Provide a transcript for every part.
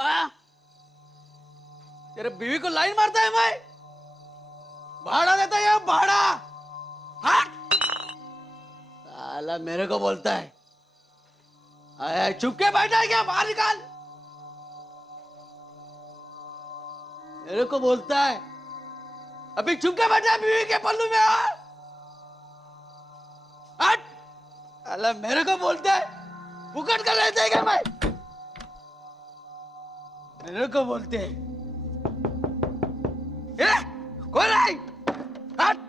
आ? तेरे बीवी को लाइन मारता है मैं? भाड़ा देता है या भाड़ा? साला मेरे को बोलता है। आया चुप के बैठा है क्या? बाहर निकाल। मेरे को बोलता है अभी चुप के बैठा है बीवी के पल्लू में। हट। साला मेरे को बोलता है फुकट कर लेते हैं क्या मैं? मेरे को बोलते हैं कौन है? हट।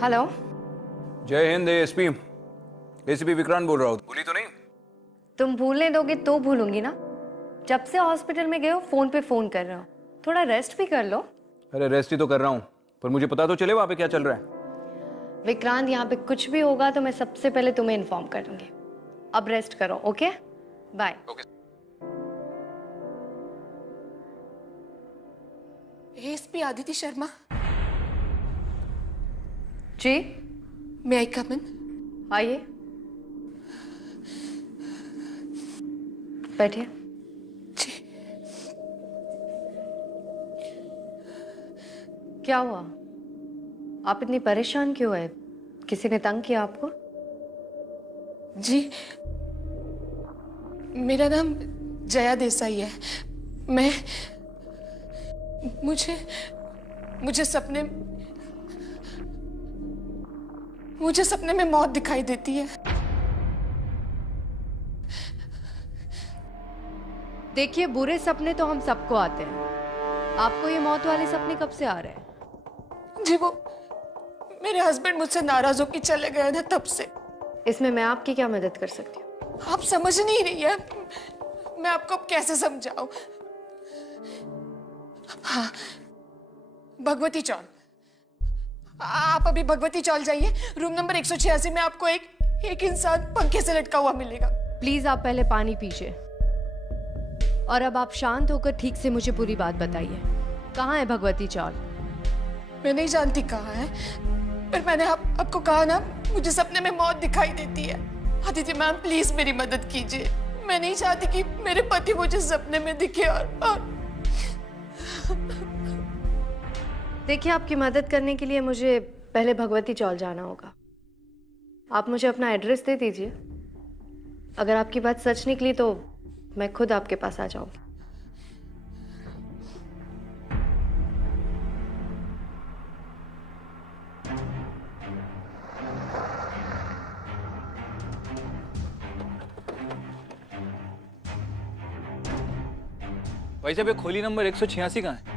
हेलो। जय हिंद एएसपी, एसीपी विक्रांत बोल रहा हूँ। भूली तो नहीं? तुम भूलने दोगे तो भूलूंगी ना। जब से हॉस्पिटल में गए हो फोन पे फोन कर रहा हूँ, थोड़ा रेस्ट भी कर लो। अरे रेस्ट ही तो कर रहा हूँ, पर मुझे पता तो चले वहाँ पे क्या चल रहा है। विक्रांत, यहाँ पे कुछ भी होगा तो मैं सबसे पहले तुम्हें इन्फॉर्म कर दूंगी। अब रेस्ट करो, okay? Bye. ASP Aditi Sharma. जी, मे आई कम इन? आइए, बैठिए। जी। क्या हुआ? आप इतनी परेशान क्यों है? किसी ने तंग किया आपको? जी, मेरा नाम जया देसाई है। मैं मुझे सपने में मौत दिखाई देती है। देखिए, बुरे सपने तो हम सबको आते हैं। आपको ये मौत वाले सपने कब से आ रहे हैं? जी, वो मेरे हस्बैंड मुझसे नाराज होकर चले गए ना, तब से। इसमें मैं आपकी क्या मदद कर सकती हूँ? आप समझ नहीं रही है, मैं आपको अब कैसे समझाऊं। हाँ, भगवती चौल। आप अभी भगवती चौल जाइए, रूम नंबर 186 में आपको एक इंसान पंखे से लटका हुआ मिलेगा। प्लीज आप पहले पानी पीजिए और अब आप शांत होकर ठीक से मुझे पूरी बात बताइए। कहाँ है भगवती चौल? मैं नहीं जानती कहाँ है, पर मैंने आपको कहा ना, मुझे सपने में मौत दिखाई देती है। आदित्य मैम, प्लीज मेरी मदद कीजिए। मैं नहीं चाहती कि मेरे पति मुझे सपने में दिखे। और देखिए, आपकी मदद करने के लिए मुझे पहले भगवती चौल जाना होगा। आप मुझे अपना एड्रेस दे दीजिए। अगर आपकी बात सच निकली तो मैं खुद आपके पास आ जाऊंगी। भाई साहब, ये खोली नंबर 186 कहाँ है?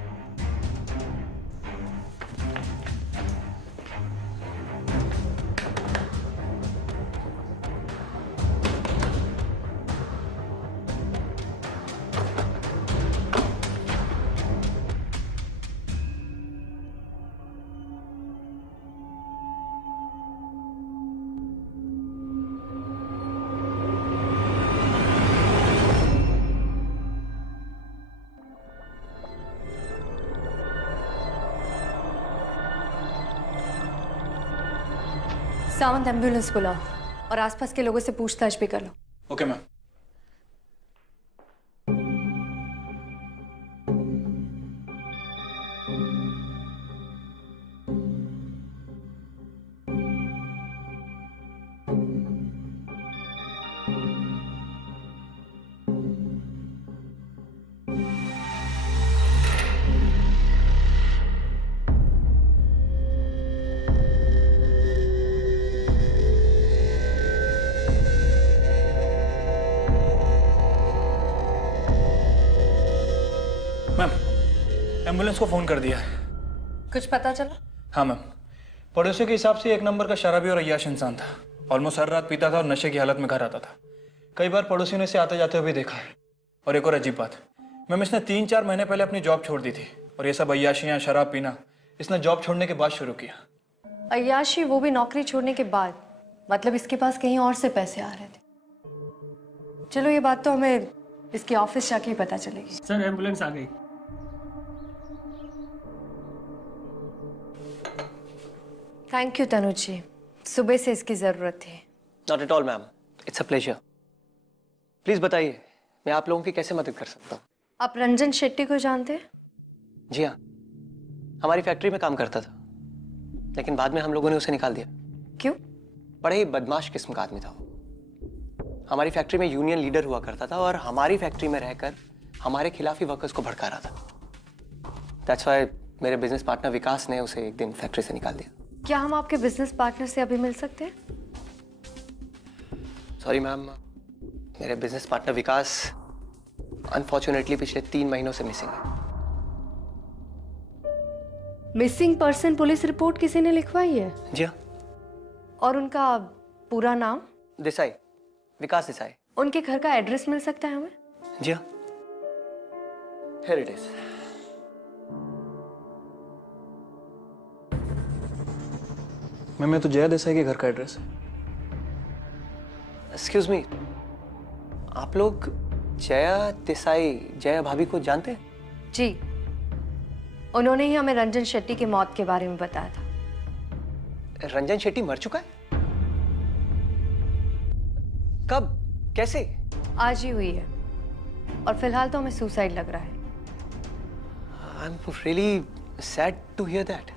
सावंत, एम्बुलेंस बुलाओ और आसपास के लोगों से पूछताछ भी कर लो। Okay ma'am. मैम, एम्बुलेंस को फोन कर दिया है। कुछ पता चला? हाँ मैम, पड़ोसियों के हिसाब से एक नंबर का शराबी और अय्याश इंसान था। ऑलमोस्ट हर रात पीता था और नशे की हालत में घर आता था। कई बार पड़ोसियों ने इसे आते जाते हुए देखा है। और एक और अजीब बात, मैम, इसने 3-4 महीने पहले अपनी जॉब छोड़ दी थी और ये सब अय्याशियाँ, शराब पीना इसने जॉब छोड़ने के बाद शुरू किया। अय्याशी, वो भी नौकरी छोड़ने के बाद? मतलब इसके पास कहीं और से पैसे आ रहे थे। चलो, ये बात तो हमें इसके ऑफिस जाके ही पता चलेगी। सर, एम्बुलेंस आ गई। थैंक यू तनुज जी, सुबह से इसकी जरूरत थी। Not at all ma'am, it's a pleasure. Please बताइए, मैं आप लोगों की कैसे मदद कर सकता हूँ? आप रंजन शेट्टी को जानते हैं? जी हाँ, हमारी फैक्ट्री में काम करता था, लेकिन बाद में हम लोगों ने उसे निकाल दिया। क्यों? बड़े ही बदमाश किस्म का आदमी था वो। हमारी फैक्ट्री में यूनियन लीडर हुआ करता था और हमारी फैक्ट्री में रहकर हमारे खिलाफ ही वर्कर्स को भड़का रहा था। दैट्स व्हाई मेरे बिजनेस पार्टनर विकास ने उसे एक दिन फैक्ट्री से निकाल दिया। क्या हम आपके बिजनेस पार्टनर से अभी मिल सकते हैं? सॉरी मैम, मेरे बिजनेस पार्टनर विकास अनफॉर्चुनेटली पिछले 3 महीनों से मिसिंग है। मिसिंग पर्सन पुलिस रिपोर्ट किसी ने लिखवाई है? जी हाँ। और उनका पूरा नाम? देसाई, विकास देसाई। उनके घर का एड्रेस मिल सकता है हमें? जी हाँ, हियर इट इज। मैम, ये तो जया देसाई के घर का एड्रेस है। एक्सक्यूज मी, आप लोग जया देसाई, जया भाभी को जानते हैं? जी, उन्होंने ही हमें रंजन शेट्टी की मौत के बारे में बताया था। रंजन शेट्टी मर चुका है? कब, कैसे? आज ही हुई है और फिलहाल तो हमें सुसाइड लग रहा है। I am really sad to hear that.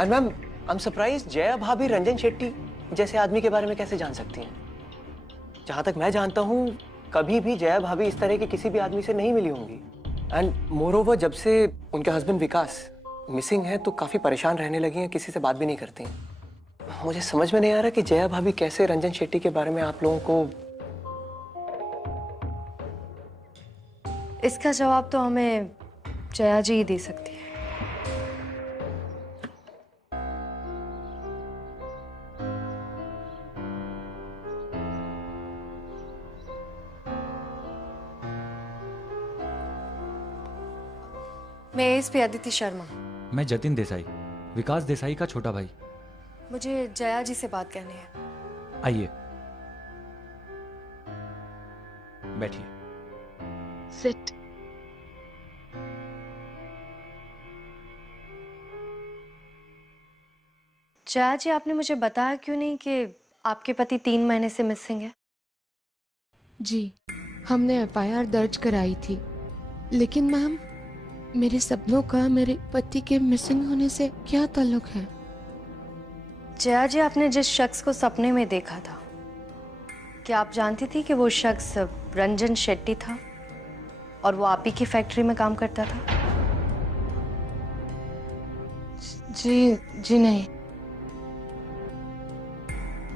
And ma'am, I am surprised, Jaya भाभी रंजन शेट्टी जैसे आदमी के बारे में कैसे जान सकती हैं? जहां तक मैं जानता हूं, कभी भी जया भाभी इस तरह के किसी भी आदमी से नहीं मिली होंगी। एंड मोरओवर, जब से उनके हस्बैंड विकास मिसिंग है तो काफी परेशान रहने लगी हैं, किसी से बात भी नहीं करती हैं। मुझे समझ में नहीं आ रहा कि जया भाभी कैसे रंजन शेट्टी के बारे में आप लोगों को। इसका जवाब तो हमें जया जी ही दे सकती है। मैं एसपी अदिति शर्मा। मैं जतिन देसाई, विकास देसाई का छोटा भाई। मुझे जया जी से बात करनी है। आइए, बैठिए। सिट। जया जी, आपने मुझे बताया क्यों नहीं कि आपके पति 3 महीने से मिसिंग है? जी, हमने एफआईआर दर्ज कराई थी, लेकिन मैम, मेरे सपनों का मेरे पति के मिसिंग होने से क्या ताल्लुक है? जया जी, आपने जिस शख्स को सपने में देखा था, क्या आप जानती थी कि वो शख्स रंजन शेट्टी था और वो आप ही की फैक्ट्री में काम करता था? जी नहीं।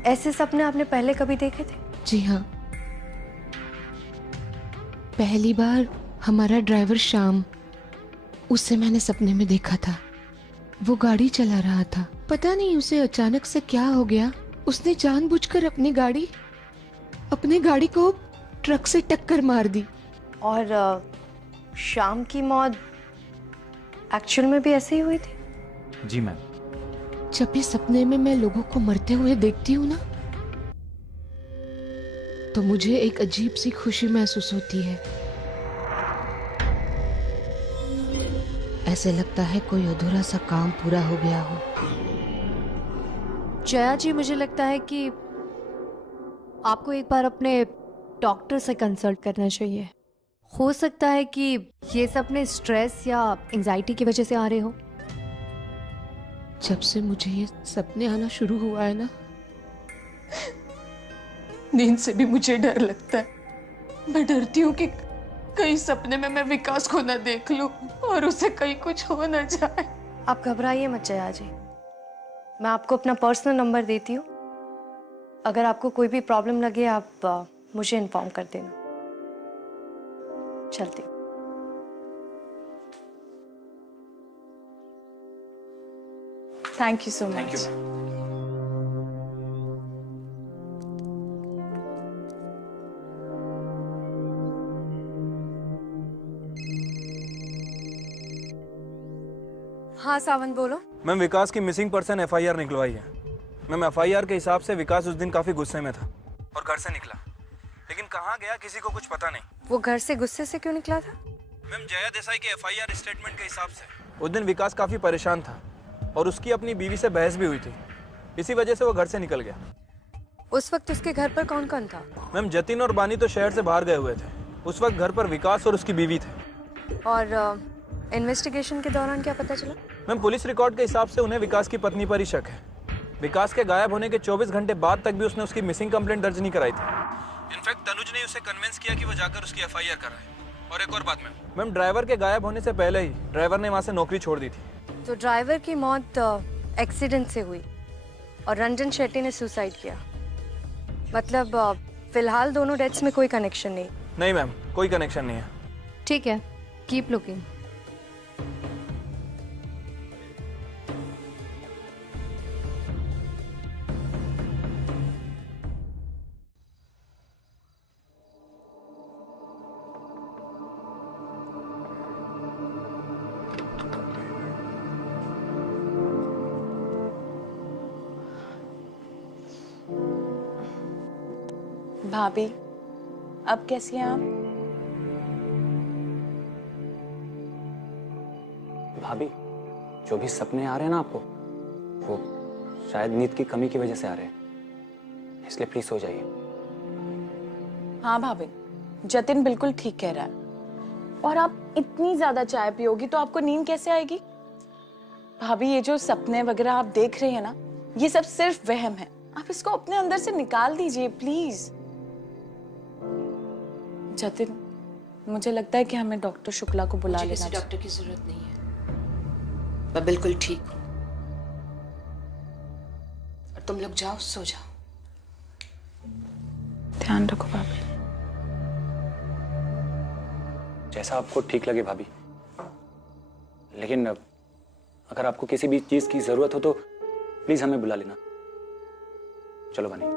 ऐसे सपने आपने पहले कभी देखे थे? जी हाँ, पहली बार हमारा ड्राइवर श्याम, उससे मैंने सपने में देखा था। वो गाड़ी चला रहा था, पता नहीं उसे अचानक से क्या हो गया। उसने जानबूझकर अपने गाड़ी को ट्रक से टक्कर मार दी। और शाम की मौत एक्चुअल में भी ऐसे ही हुई थी? जी मैम। जब भी सपने में मैं लोगों को मरते हुए देखती हूँ ना, तो मुझे एक अजीब सी खुशी महसूस होती है। ऐसे लगता है कोई अधूरा सा काम पूरा हो गया हो। जया जी, मुझे लगता है कि आपको एक बार अपने डॉक्टर से कंसल्ट करना चाहिए। हो सकता है कि ये सपने स्ट्रेस या एंजाइटी की वजह से आ रहे हो। जब से मुझे ये सपने आना शुरू हुआ है ना, नींद से भी मुझे डर लगता है। मैं डरती हूँ कि कहीं सपने में मैं विकास को ना देख लूं और उसे कहीं कुछ हो ना जाए। आप घबराइए मत जया जी, मैं आपको अपना पर्सनल नंबर देती हूँ। अगर आपको कोई भी प्रॉब्लम लगे आप मुझे इन्फॉर्म कर देना। चलती हूँ। Thank you so much. हाँ सावंत, बोलो। मैम, विकास की मिसिंग पर्सन एफआईआर निकलवाई है। मैम, एफआईआर के हिसाब से विकास उस दिन काफी गुस्से में था और घर से निकला, लेकिन कहाँ गया किसी को कुछ पता नहीं। वो घर से गुस्से से क्यों निकला था? मैम, जया देसाई के एफआईआर स्टेटमेंट के हिसाब से उस दिन विकास काफी परेशान था और उसकी अपनी बीवी से बहस भी हुई थी। इसी वजह से वो घर से निकल गया। उस वक्त उसके घर पर कौन कौन था? मैम, जतिन और बानी तो शहर से बाहर गए हुए थे। उस वक्त घर पर विकास और उसकी बीवी थे। और इन्वेस्टिगेशन के दौरान क्या पता चला? मैम, पुलिस रिकॉर्ड के हिसाब से उन्हें विकास की पत्नी पर ही शक है। विकास के गायब होने के 24 घंटे बाद तक भी उसने उसकी मिसिंग कंप्लेंट दर्ज नहीं कराई थी। इनफैक्ट तनुज ने उसे कन्विंस किया कि वो जाकर उसकी एफआईआर कराए। और एक और बात मैम, ड्राइवर के गायब होने से पहले ही ड्राइवर ने वहाँ से नौकरी छोड़ दी थी। तो ड्राइवर की मौत एक्सीडेंट से हुई और रंजन शेट्टी ने सुसाइड किया। मतलब फिलहाल दोनों डेथ्स में कोई कनेक्शन नहीं? नहीं मैम, कोई कनेक्शन नहीं है। ठीक है, कीप लुकिंग। भाभी, अब कैसी हैं आप? भाभी, जो भी सपने आ रहे हैं ना आपको, वो शायद नींद की कमी की वजह से आ रहे हैं, इसलिए प्लीज सो जाइए। हाँ भाभी, जतिन बिल्कुल ठीक कह रहा है। और आप इतनी ज्यादा चाय पियोगी तो आपको नींद कैसे आएगी? भाभी, ये जो सपने वगैरह आप देख रहे हैं ना, ये सब सिर्फ वहम है। आप इसको अपने अंदर से निकाल दीजिए प्लीज। जतिन, मुझे लगता है कि हमें डॉक्टर शुक्ला को बुला लेना चाहिए। डॉक्टर की जरूरत नहीं है, मैं बिल्कुल ठीक हूँ। और तुम लोग जाओ, सो जाओ। ध्यान रखो भाभी। जैसा आपको ठीक लगे भाभी, लेकिन अगर आपको किसी भी चीज की जरूरत हो तो प्लीज हमें बुला लेना। चलो बनी।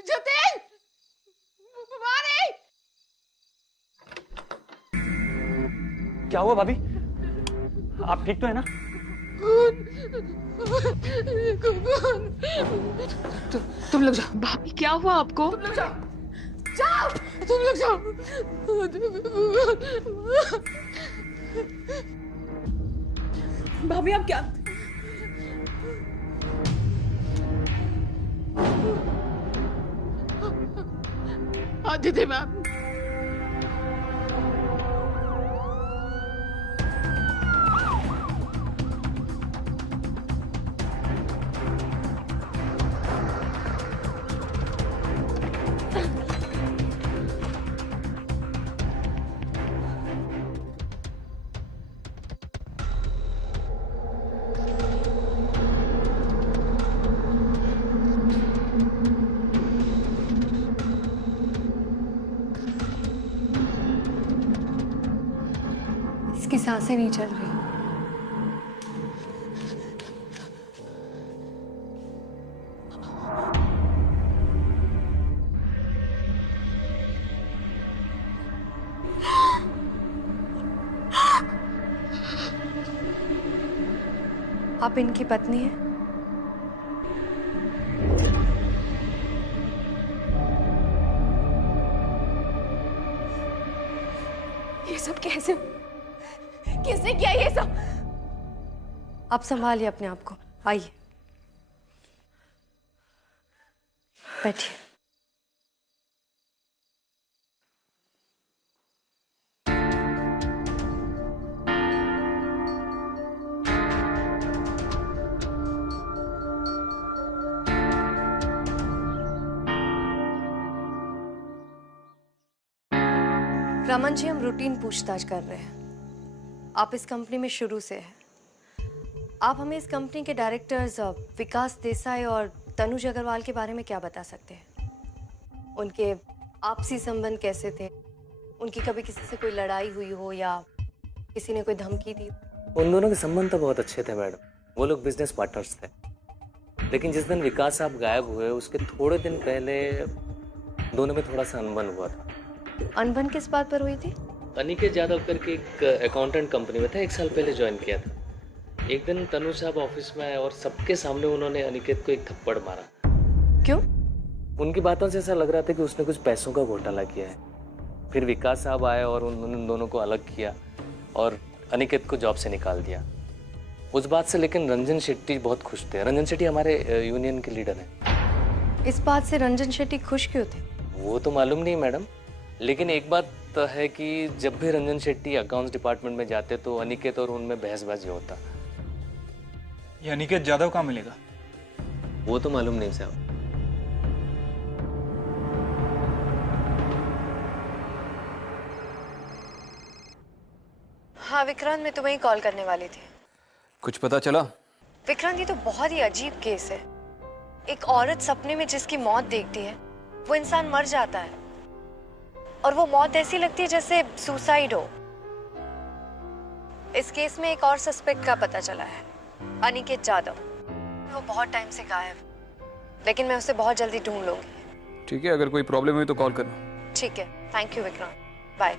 जतिन, मारे। क्या हुआ भाभी? आप ठीक तो है ना? तुम लोग जाओ, भाभी क्या हुआ आपको? तुम लोग जाओ, जाओ, तुम लोग जाओ। भाभी आप क्या? आदित्य मैम, इसकी सांसें नहीं चल रही। आप इनकी पत्नी हैं? ये सब कैसे, किसने किया ये सब? आप संभालिए अपने आप को, आइए बैठिए। रमन जी, हम रूटीन पूछताछ कर रहे हैं। आप इस कंपनी में शुरू से हैं। आप हमें इस कंपनी के डायरेक्टर्स विकास देसाई और तनुज अग्रवाल के बारे में क्या बता सकते हैं? उनके आपसी संबंध कैसे थे? उनकी कभी किसी से कोई लड़ाई हुई हो या किसी ने कोई धमकी दी? उन दोनों के संबंध तो बहुत अच्छे थे मैडम, वो लोग बिजनेस पार्टनर्स थे। लेकिन जिस दिन विकास साहब गायब हुए उसके थोड़े दिन पहले दोनों में थोड़ा सा अनबन हुआ था। अनबन किस बात पर हुई थी? अनिकेत यादव करके एक अकाउंटेंट कंपनी में था, 1 साल पहले ज्वाइन किया था। एक दिन तनु साहब ऑफिस में आए और सबके सामने उन्होंने अनिकेत को एक थप्पड़ मारा। क्यों? उनकी बातों से ऐसा लग रहा था कि उसने कुछ पैसों का घोटाला किया है। फिर विकास साहब आए और उन्होंने उन दोनों को अलग किया और अनिकेत को जॉब से निकाल दिया। उस बात से लेकिन रंजन शेट्टी बहुत खुश थे। रंजन शेट्टी हमारे यूनियन के लीडर हैं। इस बात से रंजन शेट्टी खुश क्यों थे? वो तो मालूम नहीं मैडम, लेकिन एक बात तो है कि जब भी रंजन शेट्टी अकाउंट्स डिपार्टमेंट में जाते तो अनिकेत और उनमें बहसबाजी होता। ये अनिकेत यादव कहाँ मिलेगा? वो तो मालूम नहीं साहब। हाँ विक्रांत, मैं तुम्हें ही कॉल करने वाली थी। कुछ पता चला? विक्रांत, ये तो बहुत ही अजीब केस है। एक औरत सपने में जिसकी मौत देखती है वो इंसान मर जाता है और वो मौत ऐसी लगती है जैसे सुसाइड हो। इस केस में एक और सस्पेक्ट का पता चला है, अनिकेत यादव। वो बहुत टाइम से गायब, लेकिन मैं उसे बहुत जल्दी ढूंढ लूंगी। ठीक है, अगर कोई प्रॉब्लम हुई तो कॉल करना। ठीक है, थैंक यू विक्रांत, बाय।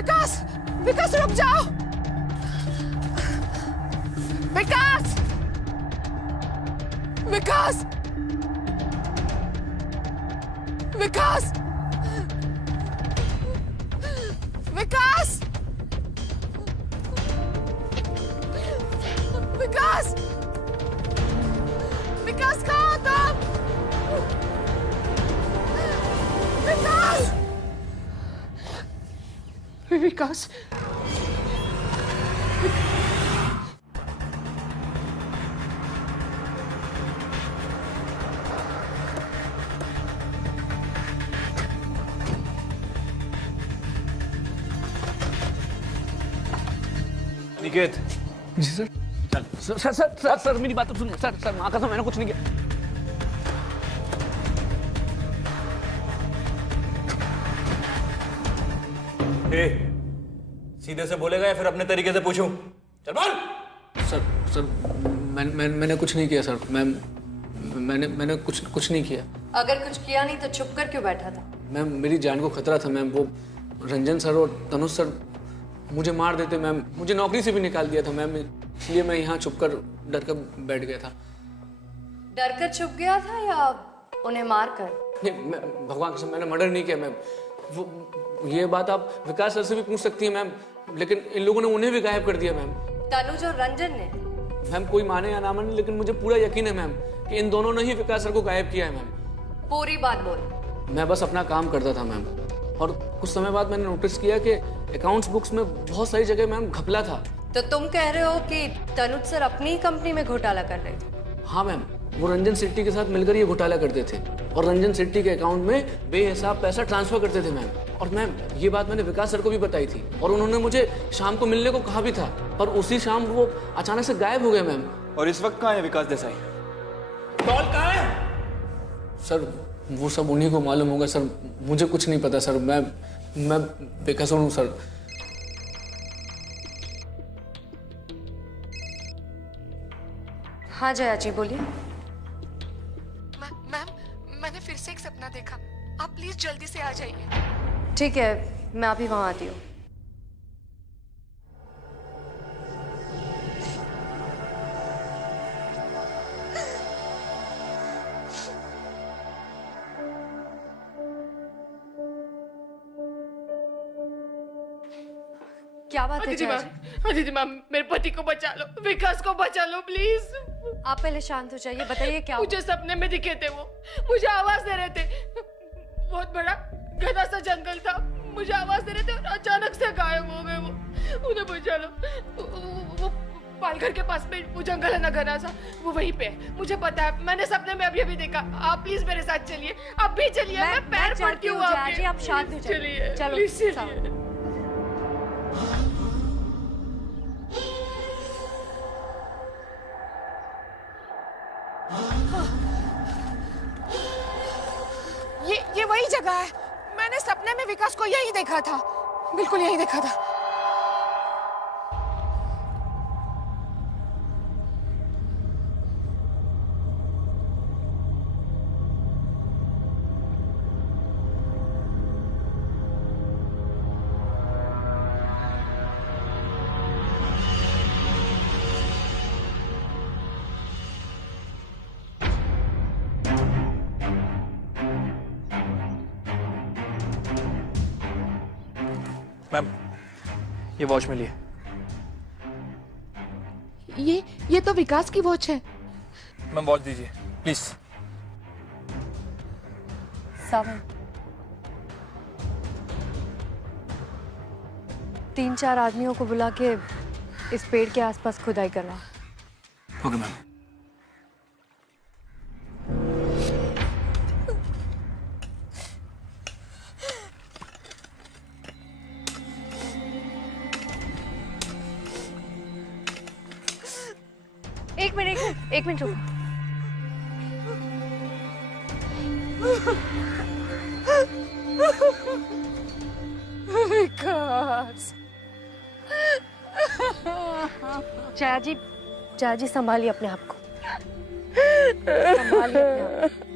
विकास, विकास रुक जाओ। विकास, विकास, विकास, विकास, विकास, विकास कहाँ हो तुम? विकास, विकास, निकेत, जी sir. Sir sir sir sir, sir मेरी बात तो सुनिए सर। सर माँ कसम मैंने कुछ नहीं किया। सीधे से बोलेगा या फिर अपने तरीके से पूछूं? चल बोल। सर सर मैंने कुछ नहीं किया सर। मैंने कुछ नहीं किया। अगर कुछ किया नहीं तो चुप कर क्यों बैठा था? मैम मेरी जान को खतरा था मैम। वो रंजन सर और तनुज सर मुझे मार देते मैम। मुझे नौकरी से भी निकाल दिया था मैम, इसलिए मैं यहाँ छुप कर डर कर बैठ गया था। डर कर छुप गया था या उन्हें मार कर? नहीं भगवान कसम मैंने मर्डर नहीं किया मैम। वो ये बात आप विकास सर से भी पूछ सकती हैं मैम, लेकिन इन लोगों ने उन्हें भी गायब कर दिया मैम। तनुज और रंजन ने? मैम कोई माने या ना माने, लेकिन मुझे पूरा यकीन है मैम कि इन दोनों ने ही विकास सर को गायब किया है मैम। पूरी बात बोल। मैं बस अपना काम करता था मैम, और कुछ समय बाद मैंने नोटिस किया कि अकाउंट्स बुक्स में बहुत सारी जगह मैम घपला था। तो तुम कह रहे हो कि तनुज सर अपनी ही कंपनी में घोटाला कर रहे थे? हाँ मैम, वो रंजन शेट्टी के साथ मिलकर ये घोटाला करते थे और रंजन शेट्टी के अकाउंट में बेहिसाब पैसा ट्रांसफर करते थे मैम। और मैम ये बात मैंने विकास सर को भी बताई थी और उन्होंने मुझे शाम को मिलने को कहा भी था, पर उसी शाम वो अचानक से गायब हो गए मैम। और इस वक्त कहाँ है विकास देसाई? कॉल कहाँ है? सर वो सब उन्हीं को मालूम होगा सर, मुझे कुछ नहीं पता सर। मैं बेकसूर हूँ सर। हाँ जया जी बोलिए। मैम मैंने फिर से एक सपना देखा, आप प्लीज जल्दी से आ जाइए। ठीक है, मैं अभी वहां आती हूँ। क्या बात है जया जी? अदिति मैम मेरे पति को बचा लो, विकास को बचा लो प्लीज। आप पहले शांत हो जाइए, बताइए क्या मुझे सपने में दिखे थे वो, मुझे आवाज दे रहे थे। बहुत बड़ा घना सा जंगल था, मुझे आवाज दे रहे थे और अचानक से गायब हो गए वो। उन्हें बचा लो। वो पालघर के पास में वो जंगल है ना घना सा, वो वहीं पे है। मुझे पता है, मैंने सपने में अभी अभी देखा। आप प्लीज मेरे साथ चलिए, आप भी चलिए। मैं पैर पड़ती हूँ आपके। आप शांत हो जाइए। चलिए चलो प्लीज चलिए। ये वही जगह है, मैंने सपने में विकास को यही देखा था, बिल्कुल यही देखा था। मैम ये वॉच मिली। ये तो विकास की वॉच है। मैम वॉच दीजिए प्लीज। सावन 3-4 आदमियों को बुला के इस पेड़ के आसपास खुदाई करना। Okay ma'am. एक मिनट रुको। विकास, जया जी संभालिए अपने आप को, संभालिए अपने आप को।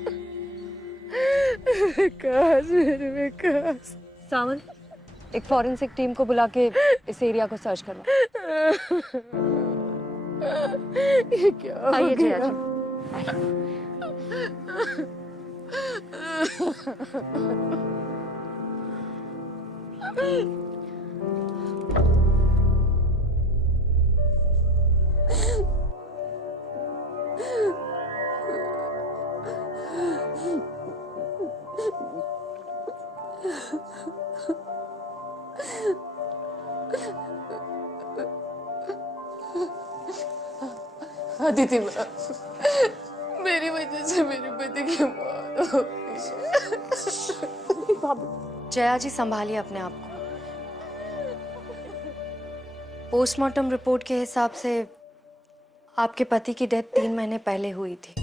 विकास, मेरे विकास। सावन एक फॉरेंसिक टीम को बुला के इस एरिया को सर्च करवा। ये क्या हो आइए जया गया? जी। अदिति मैम, मेरी वजह से मेरे पति की मौत हो गई। जया जी संभालिए अपने आप को। पोस्टमार्टम रिपोर्ट के हिसाब से आपके पति की डेथ 3 महीने पहले हुई थी।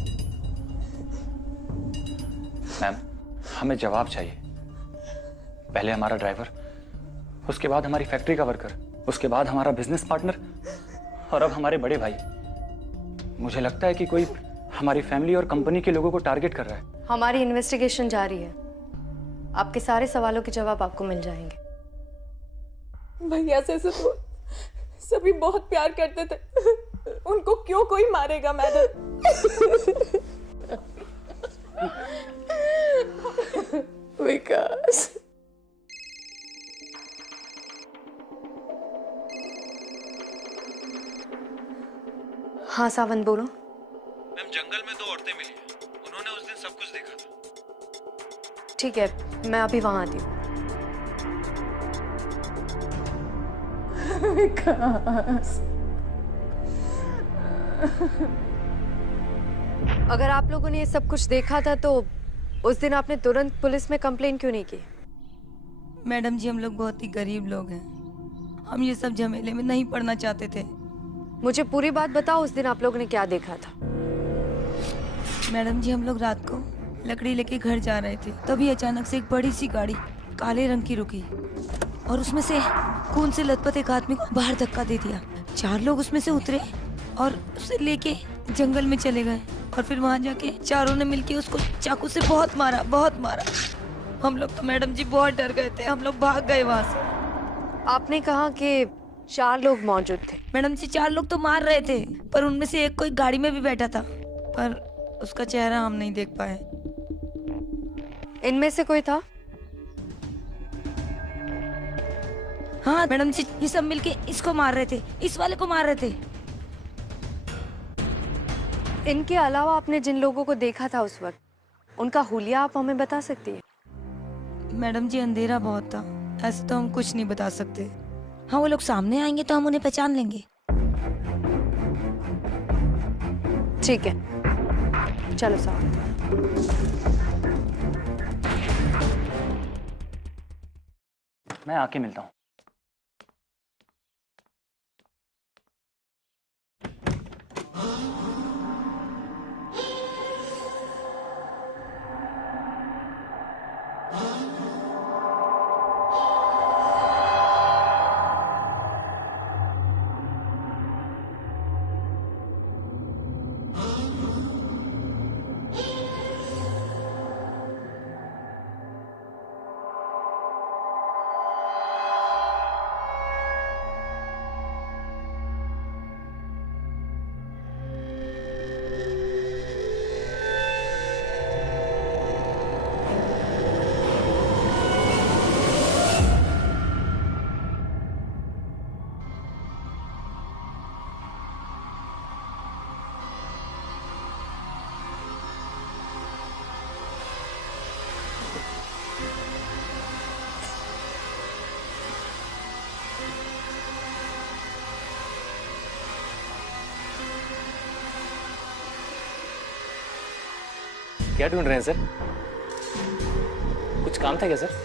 मैम, हमें जवाब चाहिए। पहले हमारा ड्राइवर, उसके बाद हमारी फैक्ट्री का वर्कर, उसके बाद हमारा बिजनेस पार्टनर और अब हमारे बड़े भाई। मुझे लगता है कि कोई हमारी फैमिली और कंपनी के लोगों को टारगेट कर रहा है। हमारी इन्वेस्टिगेशन जारी है। आपके सारे सवालों के जवाब आपको मिल जाएंगे। भैया से तो सभी बहुत प्यार करते थे, उनको क्यों कोई मारेगा मैडम? विकास, हाँ सावंत बोलो। मैम, जंगल में 2 औरतें मिली। उन्होंने उस दिन सब कुछ देखा था। ठीक है, मैं अभी वहां आती हूँ। विकास, अगर आप लोगों ने ये सब कुछ देखा था तो उस दिन आपने तुरंत पुलिस में कंप्लेन क्यों नहीं की? मैडम जी, हम लोग बहुत ही गरीब लोग हैं। हम ये सब झमेले में नहीं पड़ना चाहते थे। मुझे पूरी बात बताओ, उस दिन आप लोगों ने क्या देखा था? मैडम जी, हम लोग रात को लकड़ी लेके घर जा रहे थे, तभी अचानक से एक बड़ी सी गाड़ी काले रंग की रुकी और उसमें से खून से लथपथ एक आदमी को बाहर धक्का दे दिया। 4 लोग उसमें से उतरे और उसे लेके जंगल में चले गए और फिर वहां जाके चारों ने मिलके उसको चाकू से बहुत मारा, बहुत मारा। हम लोग तो मैडम जी बहुत डर गए थे, हम लोग भाग गए वहां से। आपने कहा कि 4 लोग मौजूद थे। मैडम जी, 4 लोग तो मार रहे थे, पर उनमें से एक कोई गाड़ी में भी बैठा था, पर उसका चेहरा हम नहीं देख पाए। इनमें से कोई था? हाँ मैडम जी, ये सब मिलके इसको मार रहे थे, इस वाले को मार रहे थे। इनके अलावा आपने जिन लोगों को देखा था उस वक्त, उनका हुलिया आप हमें बता सकती है? मैडम जी, अंधेरा बहुत था, ऐसे तो हम कुछ नहीं बता सकते। हाँ, वो लोग सामने आएंगे तो हम उन्हें पहचान लेंगे। ठीक है, चलो साहब। मैं आके मिलता हूँ। क्या ढूंढ रहे हैं सर? कुछ काम था क्या सर?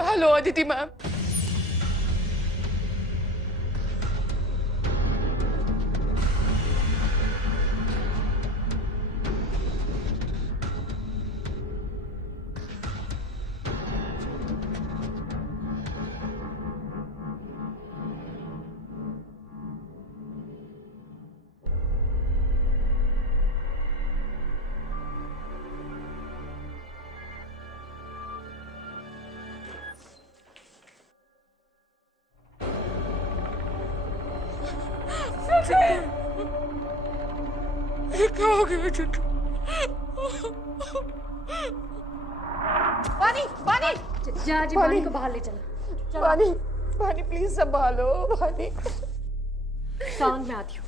Hello Aditi ma'am. क्या हो गया चिट्टू? पानी पानी जा जी, पानी को बाहर ले चलो। पानी पानी प्लीज संभालो। पानी साउंड में आती हूँ।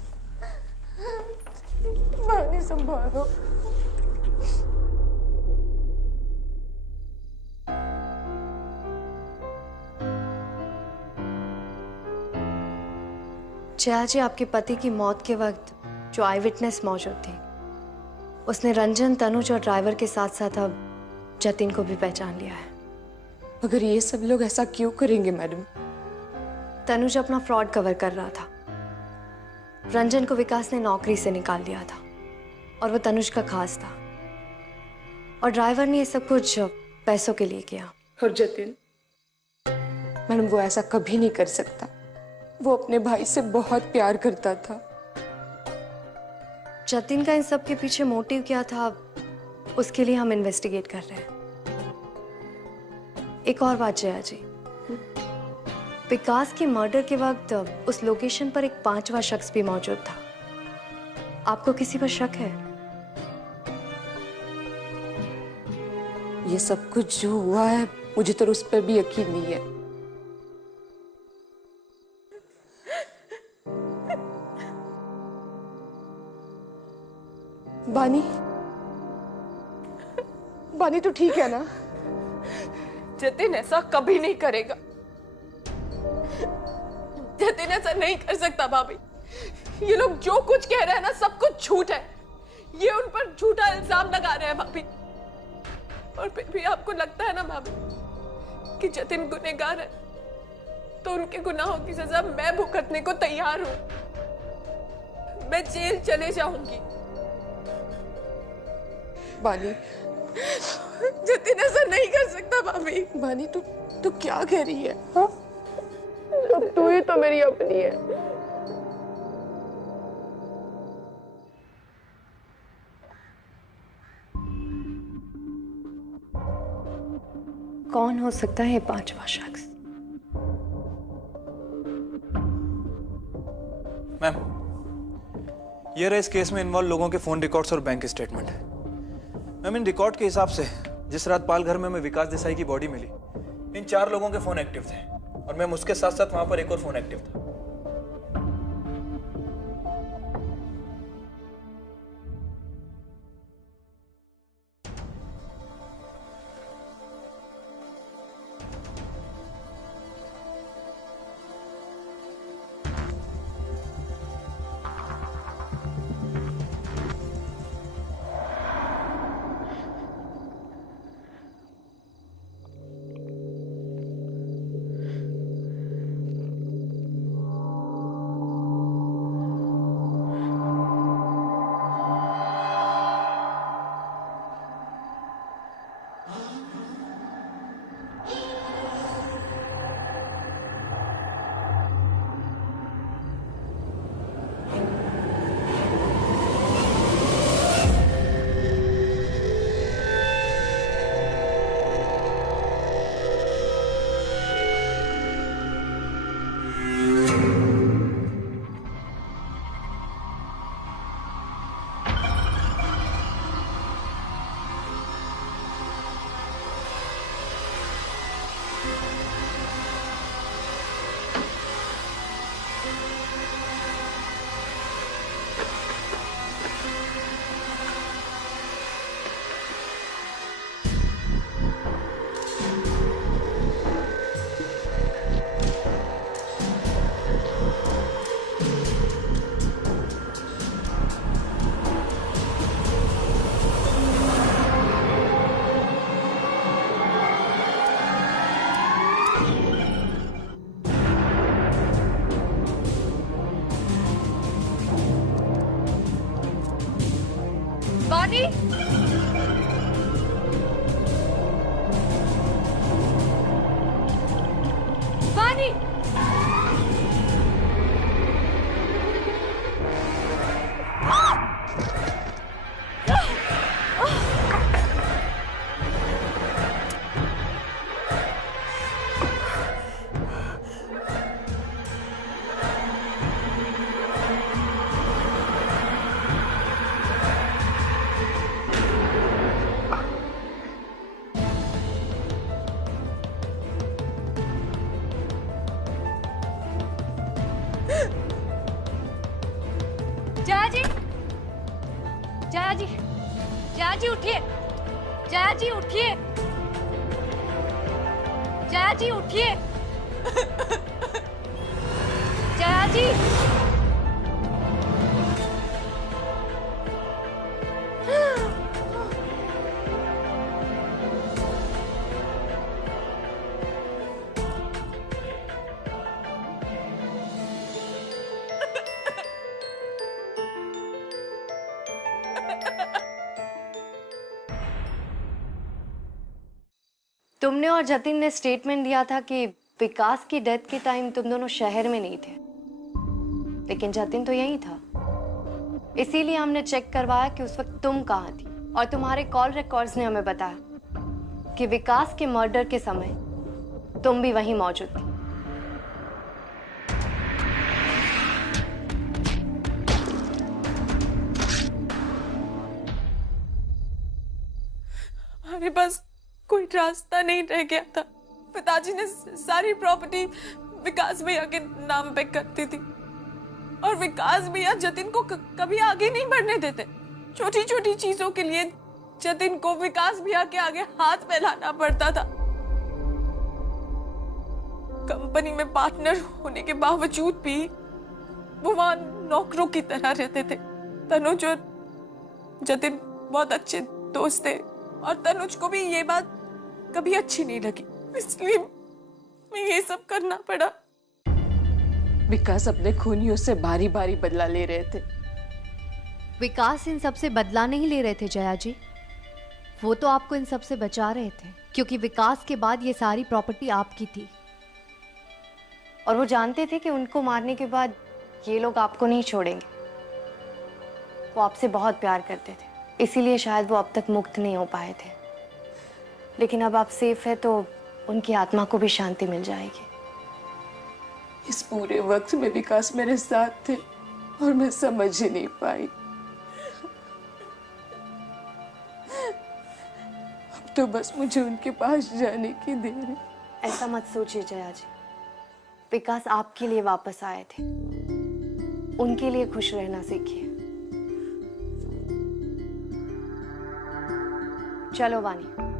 पानी संभालो। जया जी, आपके पति की मौत के वक्त जो आई विटनेस मौजूद थी, उसने रंजन, तनुज और ड्राइवर के साथ साथ अब जतिन को भी पहचान लिया है। मगर ये सब लोग ऐसा क्यों करेंगे मैडम? तनुज अपना फ्रॉड कवर कर रहा था। रंजन को विकास ने नौकरी से निकाल दिया था और वो तनुज का खास था, और ड्राइवर ने ये सब कुछ पैसों के लिए किया। और जतिन मैडम, वो ऐसा कभी नहीं कर सकता। वो अपने भाई से बहुत प्यार करता था। जतिन का इन सब के पीछे मोटिव क्या था, उसके लिए हम इन्वेस्टिगेट कर रहे हैं। एक और बात जया जी, विकास के मर्डर के वक्त उस लोकेशन पर एक 5वां शख्स भी मौजूद था। आपको किसी पर शक है? ये सब कुछ जो हुआ है, मुझे तो उस पर भी यकीन नहीं है। बानी, बानी तो ठीक है ना? जतिन ऐसा कभी नहीं करेगा। जतिन ऐसा नहीं कर सकता भाभी। ये लोग जो कुछ कह रहे हैं ना, सब कुछ झूठ है। ये उन पर झूठा इल्जाम लगा रहे हैं भाभी। और फिर भी आपको लगता है ना भाभी कि जतिन गुनहगार है, तो उनके गुनाहों की सजा मैं भुगतने को तैयार हूं। मैं जेल चले जाऊंगी। बानी, जतिन ऐसा नहीं कर सकता भाभी। बानी, तू क्या कह रही है? हाँ? अब तू ही तो मेरी अपनी है। कौन हो सकता है ये 5वां शख्स? मैम, ये रहे इस केस में इन्वॉल्व लोगों के फोन रिकॉर्ड्स और bank statement. Ma'am, in record के हिसाब से जिस रात पाल घर में हमें विकास देसाई की बॉडी मिली, इन 4 लोगों के फोन एक्टिव थे, और मैम उसके साथ साथ वहां पर एक और फोन एक्टिव था। वानी, वानी, जया जी, जया जी, जया जी उठिए, जया जी उठिए, जया जी उठिए, जया जी। तुमने और जतिन ने स्टेटमेंट दिया था कि विकास की डेथ के टाइम तुम दोनों शहर में नहीं थे, लेकिन जतिन तो यहीं था। इसीलिए हमने चेक करवाया कि उस वक्त तुम कहाँ थी, और तुम्हारे कॉल रिकॉर्ड्स ने हमें बताया कि विकास के मर्डर के समय तुम भी वहीं मौजूद थी। हमारे पास कोई रास्ता नहीं रह गया था। पिताजी ने सारी प्रॉपर्टी विकास भैया के नाम पे करती थी, और विकास भैया जतिन को कभी आगे नहीं बढ़ने देते। छोटी छोटी चीजों के लिए जतिन को विकास भैया के आगे हाथ फैलाना पड़ता था। कंपनी में पार्टनर होने के बावजूद भी वो वहां नौकरों की तरह रहते थे। तनुज और जतिन बहुत अच्छे दोस्त थे, और तनुज को भी ये बात कभी अच्छी नहीं लगी, इसलिए मैं ये सब करना पड़ा। विकास अपने खूनियों से बारी बारी बदला ले रहे थे। विकास इन सब से बदला नहीं ले रहे थे जया जी, वो तो आपको इन सब से बचा रहे थे, क्योंकि विकास के बाद ये सारी प्रॉपर्टी आपकी थी, और वो जानते थे कि उनको मारने के बाद ये लोग आपको नहीं छोड़ेंगे। वो आपसे बहुत प्यार करते थे, इसीलिए शायद वो अब तक मुक्त नहीं हो पाए थे। लेकिन अब आप सेफ है तो उनकी आत्मा को भी शांति मिल जाएगी। इस पूरे वक्त में विकास मेरे साथ थे, और मैं समझ ही नहीं पाई। अब तो बस मुझे उनके पास जाने की देर है। ऐसा मत सोचिए जया जी, विकास आपके लिए वापस आए थे, उनके लिए खुश रहना सीखिए। चलो वानी।